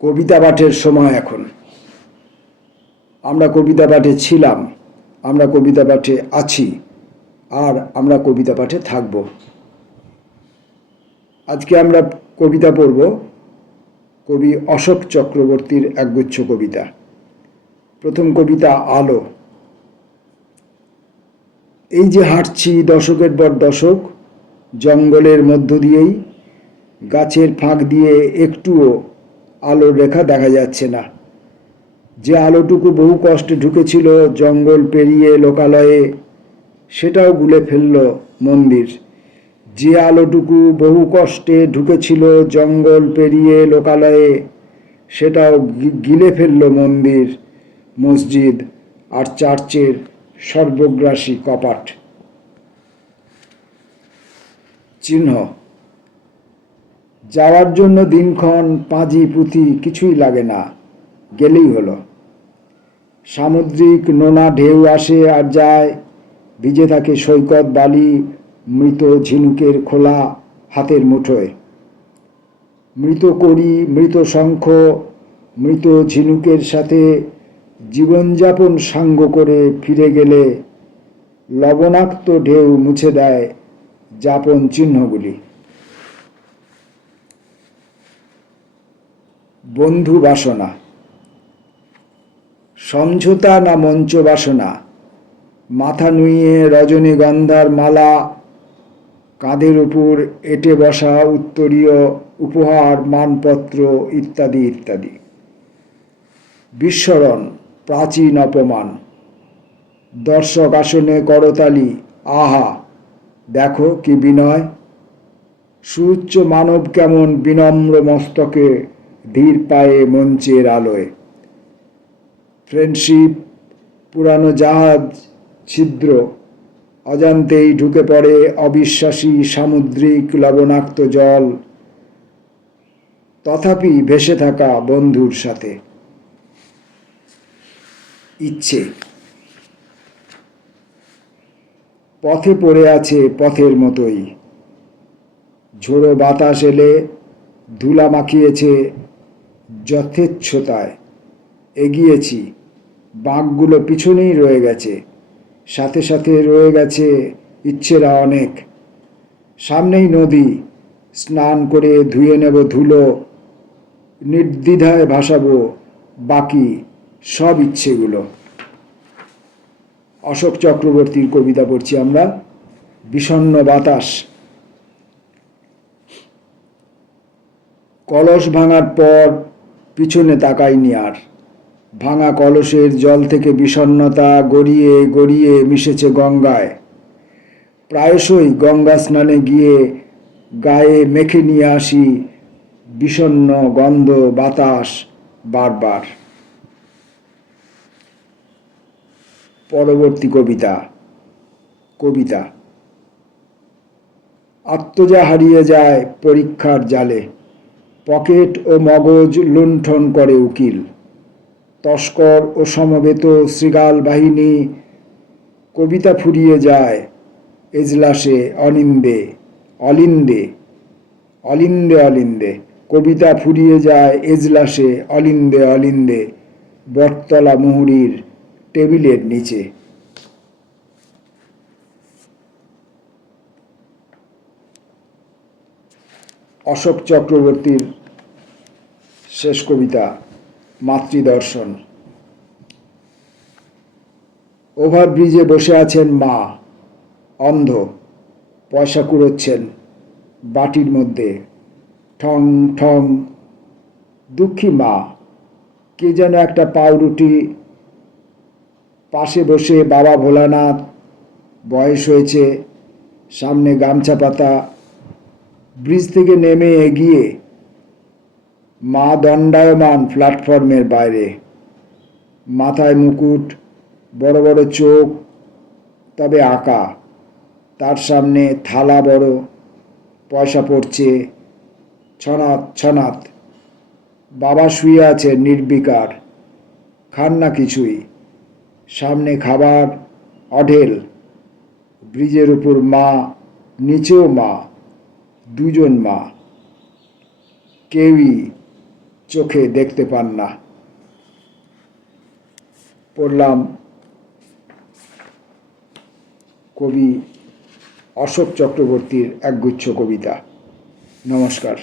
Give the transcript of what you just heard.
কবিতা পাঠের সময় এখন। আমরা কবিতা পাঠে ছিলাম, আমরা কবিতা পাঠে আছি, আর আমরা কবিতা পাঠে থাকব। আজকে আমরা কবিতা পড়ব কবি অশোক চক্রবর্তীর একগুচ্ছ কবিতা। প্রথম কবিতা আলো। এই যে হাঁটছি দশকের পর দশক, জঙ্গলের মধ্য দিয়েই, গাছের ফাঁক দিয়ে একটুও আলোর রেখা দেখা যাচ্ছে না। যে আলোটুকু বহু কষ্টে ঢুকেছিল জঙ্গল পেরিয়ে লোকালয়ে, সেটাও গুলে ফেলল মন্দির। যে আলোটুকু বহু কষ্টে ঢুকেছিল জঙ্গল পেরিয়ে লোকালয়ে, সেটাও গিলে ফেলল মন্দির, মসজিদ আর চার্চের সর্বগ্রাসী কপাট। চিহ্ন। যাওয়ার জন্য দিনক্ষণ, পাঁজি পুঁথি কিছুই লাগে না, গেলেই হলো। সামুদ্রিক নোনা ঢেউ আসে আর যায়, ভিজে থাকে সৈকত বালি, মৃত ঝিনুকের খোলা হাতের মুঠোয়। মৃত কড়ি, মৃত শঙ্খ, মৃত ঝিনুকের সাথে জীবনযাপন সাঙ্গ করে ফিরে গেলে লবণাক্ত ঢেউ মুছে দেয় যাপন চিহ্নগুলি। বন্ধু বাসনা। সমঝোতা না মঞ্চ বাসনা, মাথা নুইয়ে রজনীগন্ধার মালা, কাঁধের উপর এঁটে বসা উত্তরীয় উপহার মানপত্র ইত্যাদি ইত্যাদি। বিস্মরণ, প্রাচীন অপমান। দর্শক আসনে করতালি, আহা দেখো কি বিনয়। সুউচ্চ মানব কেমন বিনম্র মস্তকে, ধীর পায়ে মঞ্চের আলোয়। ফ্রেন্ডশিপ, পুরানো জাহাজ ছিদ্র, অজান্তেই ঢুকে পড়ে অবিশ্বাসী সামুদ্রিক লবণাক্ত জল, তথাপি ভেসে থাকা বন্ধুর সাথে। ইচ্ছে। পথে পড়ে আছে পথের মতোই, ঝোড়ো বাতাস এলে ধুলা মাখিয়েছে যথেচ্ছতায়। এগিয়েছি, বাঁকগুলো পিছনেই রয়ে গেছে, সাথে সাথে রয়ে গেছে ইচ্ছেরা অনেক। সামনেই নদী, স্নান করে ধুয়ে নেব ধুলো, নির্দ্বিধায় ভাসাবো বাকি সব ইচ্ছেগুলো। অশোক চক্রবর্তীর কবিতা পড়ছি আমরা। বিষণ্ণ বাতাস। কলস ভাঙার পর পিছনে তাকাইনি আর। ভাঙা কলসের জল থেকে বিষণ্ণতা গড়িয়ে গড়িয়ে মিশেছে গঙ্গায়। প্রায়শই গঙ্গা স্নানে গিয়ে গায়ে মেখে নিয়ে আসি বিষণ্ণ গন্ধ বাতাস বারবার। পরবর্তী কবিতা। কবিতা। আত্মজা হারিয়ে যায় পরীক্ষার জালে, পকেট ও মগজ লুণ্ঠন করে উকিল। তস্কর ও সমবেত শৃগাল বাহিনী, কবিতা ফুরিয়ে যায় এজলাসে অনিন্দে অলিন্দে। অলিন্দে অলিন্দে কবিতা ফুরিয়ে যায় এজলাসে অলিন্দে অলিন্দে, বটতলা মুহুরীর টেবিলের নিচে। অশোক চক্রবর্তীর শেষ কবিতা মাতৃদর্শন। ওভারব্রিজে বসে আছেন মা, অন্ধ, পয়সা কুড়োচ্ছেন বাটির মধ্যে, ঠং ঠং। দুঃখী মা, কে যেন একটা পাউরুটি। পাশে বসে বাবা ভোলানাথ, বয়স হয়েছে, সামনে গামছা পাতা। ব্রিজ থেকে নেমে এগিয়ে মা দণ্ডায়মান প্ল্যাটফর্মের বাইরে। মাথায় মুকুট, বড় বড় চোখ, তবে আঁকা। তার সামনে থালা বড়, পয়সা পড়ছে ছনাত ছনাত। বাবা শুয়ে আছে নির্বিকার, খান না কিছুই। সামনে খাবার অঢেল। ব্রিজের উপর মা, নিচেও মা, দুজন মা। কেউই চোখে দেখতে পান না। পড়লাম কবি অশোক চক্রবর্তীর একগুচ্ছ কবিতা। নমস্কার।